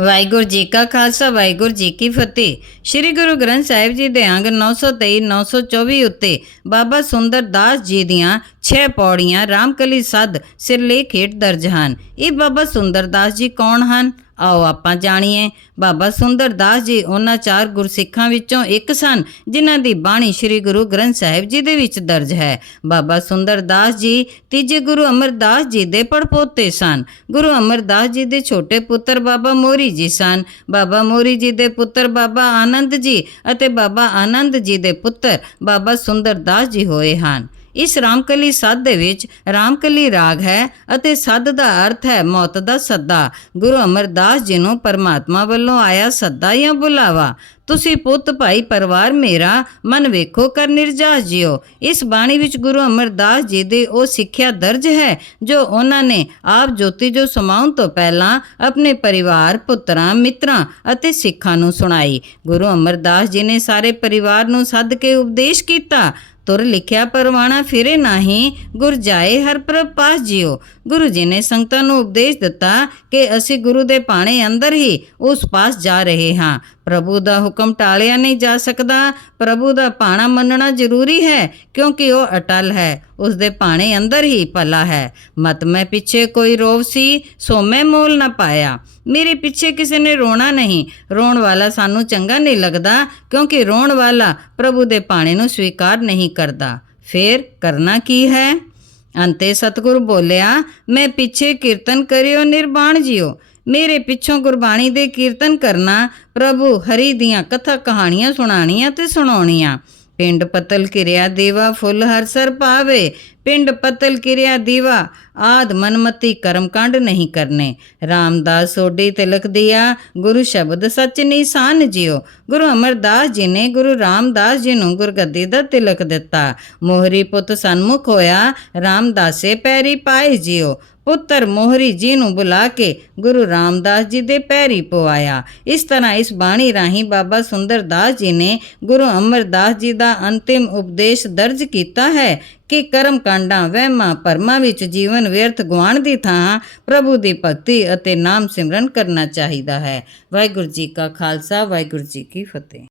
ਵਾਹਿਗੁਰੂ ਜੀ ਕਾ ਖਾਲਸਾ, ਵਾਹਿਗੁਰੂ ਜੀ ਕੀ ਫਤਿਹ। ਸ੍ਰੀ ਗੁਰੂ ਗ੍ਰੰਥ ਸਾਹਿਬ ਜੀ ਦੇ ਅੰਗ 923 924 ਉੱਤੇ ਬਾਬਾ ਸੁੰਦਰ ਦਾਸ ਜੀ ਦੀਆਂ 6 ਪੌੜੀਆਂ ਰਾਮਕਲੀ ਸੱਦ ਸਿਰਲੇਖ ਹੇਠ ਦਰਜ ਹਨ। ਇਹ ਬਾਬਾ ਸੁੰਦਰ ਦਾਸ ਜੀ ਕੌਣ ਹਨ? ਆਓ ਆਪਾਂ ਜਾਣੀਏ, ਬਾਬਾ ਸੁੰਦਰ ਦਾਸ ਜੀ ਉਹਨਾਂ ਚਾਰ ਗੁਰਸਿੱਖਾਂ ਵਿੱਚੋਂ ਇੱਕ ਸਨ, ਜਿਨ੍ਹਾਂ ਦੀ ਬਾਣੀ ਸ੍ਰੀ ਗੁਰੂ ਗ੍ਰੰਥ ਸਾਹਿਬ ਜੀ ਦੇ ਵਿੱਚ ਦਰਜ ਹੈ। ਬਾਬਾ ਸੁੰਦਰ ਦਾਸ ਜੀ ਤੀਜੇ ਗੁਰੂ ਅਮਰਦਾਸ ਜੀ ਦੇ ਪੜਪੋਤੇ ਸਨ। ਗੁਰੂ ਅਮਰਦਾਸ ਜੀ ਦੇ ਛੋਟੇ ਪੁੱਤਰ ਬਾਬਾ ਮੋਰੀ ਜੀ ਸਨ। ਬਾਬਾ ਮੋਰੀ ਜੀ ਦੇ ਪੁੱਤਰ ਬਾਬਾ ਆਨੰਦ ਜੀ ਅਤੇ ਬਾਬਾ ਆਨੰਦ ਜੀ ਦੇ ਪੁੱਤਰ ਬਾਬਾ ਸੁੰਦਰ ਦਾਸ ਜੀ ਹੋਏ ਹਨ। ਇਸ ਰਾਮਕਲੀ ਸੱਦ ਦੇ ਵਿੱਚ ਰਾਮਕਲੀ ਰਾਗ ਹੈ ਅਤੇ ਸੱਦ ਦਾ ਅਰਥ ਹੈ ਮੌਤ ਦਾ ਸੱਦਾ। ਗੁਰੂ ਅਮਰਦਾਸ ਜੀ ਨੂੰ ਪਰਮਾਤਮਾ ਵੱਲੋਂ ਆਇਆ ਸੱਦਾ ਜਾਂ ਬੁਲਾਵਾ। ਤੁਸੀਂ ਪੁੱਤ ਭਾਈ ਪਰਿਵਾਰ ਮੇਰਾ ਮਨ ਵੇਖੋ ਕਰ ਨਿਰਜਾਸ ਜਿਓ। ਇਸ ਬਾਣੀ ਵਿੱਚ ਗੁਰੂ ਅਮਰਦਾਸ ਜੀ ਦੀ ਉਹ ਸਿੱਖਿਆ ਦਰਜ ਹੈ ਜੋ ਉਹਨਾਂ ਨੇ ਆਪ ਜੋਤੀ ਜੋ ਸਮਾਉਣ ਤੋਂ ਪਹਿਲਾਂ ਆਪਣੇ ਪਰਿਵਾਰ, ਪੁੱਤਰਾਂ, ਮਿੱਤਰਾਂ ਅਤੇ ਸਿੱਖਾਂ ਨੂੰ ਸੁਣਾਈ। ਗੁਰੂ ਅਮਰਦਾਸ ਜੀ ਨੇ ਸਾਰੇ ਪਰਿਵਾਰ ਨੂੰ ਸੱਦ ਕੇ ਉਪਦੇਸ਼ ਕੀਤਾ। ਤੁਰ ਲਿਖਿਆ ਪਰਵਾਣਾ ਫਿਰੇ ਨਾਹੀ, ਗੁਰ ਜਾਏ ਹਰ ਪ੍ਰਭ ਪਾਸ ਜਿਓ ਗੁਰੂ ਜੀ ਨੇ ਸੰਗਤਾਂ ਨੂੰ ਉਪਦੇਸ਼ ਦਿੱਤਾ ਕਿ ਅਸੀਂ ਗੁਰੂ ਦੇ ਪਾਣੇ ਅੰਦਰ ਹੀ ਉਸ ਪਾਸ ਜਾ ਰਹੇ ਹਾਂ। ਪ੍ਰਭੂ ਦਾ ਹੁਕਮ ਟਾਲਿਆ ਨਹੀਂ ਜਾ ਸਕਦਾ। ਪ੍ਰਭੂ ਦਾ ਪਾਣਾ ਮੰਨਣਾ ਜ਼ਰੂਰੀ ਹੈ, ਕਿਉਂਕਿ ਉਹ ਅਟਲ ਹੈ। ਉਸ ਦੇ ਪਾਣੇ ਅੰਦਰ ਹੀ ਭਲਾ ਹੈ। ਮਤ ਮੈਂ ਪਿੱਛੇ ਕੋਈ ਰੋਵ ਸੀ, ਸੋ ਮੈਂ ਮੋਲ ਨਾ ਪਾਇਆ। ਮੇਰੇ ਪਿੱਛੇ ਕਿਸੇ ਨੇ ਰੋਣਾ ਨਹੀਂ। ਰੋਣ ਵਾਲਾ ਸਾਨੂੰ ਚੰਗਾ ਨਹੀਂ ਲੱਗਦਾ, ਕਿਉਂਕਿ ਰੋਣ ਵਾਲਾ ਪ੍ਰਭੂ ਦੇ ਪਾਣੇ ਨੂੰ ਸਵੀਕਾਰ ਨਹੀਂ ਕਰਦਾ। ਫੇਰ ਕਰਨਾ ਕੀ ਹੈ? ਅੰਤੇ ਸਤਿਗੁਰ ਬੋਲਿਆ, ਮੈਂ ਪਿੱਛੇ ਕੀਰਤਨ ਕਰਿਓ ਨਿਰਵਾਣ ਜਿਓ। ਮੇਰੇ ਪਿੱਛੋਂ ਗੁਰਬਾਣੀ ਦੇ ਕੀਰਤਨ ਕਰਨਾ ਪ੍ਰਭੂ ਹਰੀ ਦੀਆਂ ਕਥਾ ਕਹਾਣੀਆਂ ਸੁਣਾਣੀਆਂ ਤੇ ਸੁਣਾਉਣੀਆਂ। ਪਿੰਡ ਪਤਲ ਕਿਰਿਆ ਦੇਵਾ ਫੁੱਲ ਹਰ ਸਰ ਪਾਵੇ। ਪਿੰਡ ਪਤਲ ਕਿਰਿਆ ਦੀਵਾ, ਆਦ ਮਨਮਤੀ ਕਰਮਕਾਂਡ ਨਹੀਂ ਕਰਨੇ। ਰਾਮਦਾਸ ਸੋਢੀ ਤਿਲਕ ਦਿਆ, ਗੁਰੂ ਸ਼ਬਦ ਸਚ ਨਿਸ਼ਾਨ ਜਿਓ ਗੁਰੂ ਅਮਰਦਾਸ ਜੀ ਨੇ ਗੁਰੂ ਰਾਮਦਾਸ ਜੀ ਨੂੰ ਗੁਰਗੱਦੀ ਦਾ ਤਿਲਕ ਦਿੱਤਾ। ਮੋਹਰੀ ਪੁੱਤ ਸਨਮੁਖ ਹੋਇਆ, ਰਾਮਦਾਸੇ ਪੈਰੀ ਪਾਏ ਜਿਓ ਪੁੱਤਰ ਮੋਹਰੀ ਜੀ ਨੂੰ ਬੁਲਾ ਕੇ ਗੁਰੂ ਰਾਮਦਾਸ ਜੀ ਦੇ ਪੈਰੀ ਪਵਾਇਆ। ਇਸ ਤਰ੍ਹਾਂ ਇਸ ਬਾਣੀ ਰਾਹੀਂ ਬਾਬਾ ਸੁੰਦਰਦਾਸ ਜੀ ਨੇ ਗੁਰੂ ਅਮਰਦਾਸ ਜੀ ਦਾ ਅੰਤਿਮ ਉਪਦੇਸ਼ ਦਰਜ ਕੀਤਾ ਹੈ ਕਿ ਕਰਮ ਕਾਂਡਾਂ ਵਹਿਮਾਂ ਭਰਮਾਂ ਵਿੱਚ ਜੀਵਨ ਵਿਅਰਥ ਗਵਾਉਣ ਦੀ ਥਾਂ ਪ੍ਰਭੂ ਦੀ ਭਗਤੀ ਅਤੇ ਨਾਮ ਸਿਮਰਨ ਕਰਨਾ ਚਾਹੀਦਾ ਹੈ। ਵਾਹਿਗੁਰੂ ਜੀ ਕਾ ਖਾਲਸਾ, ਵਾਹਿਗੁਰੂ ਜੀ ਕੀ ਫਤਿਹ।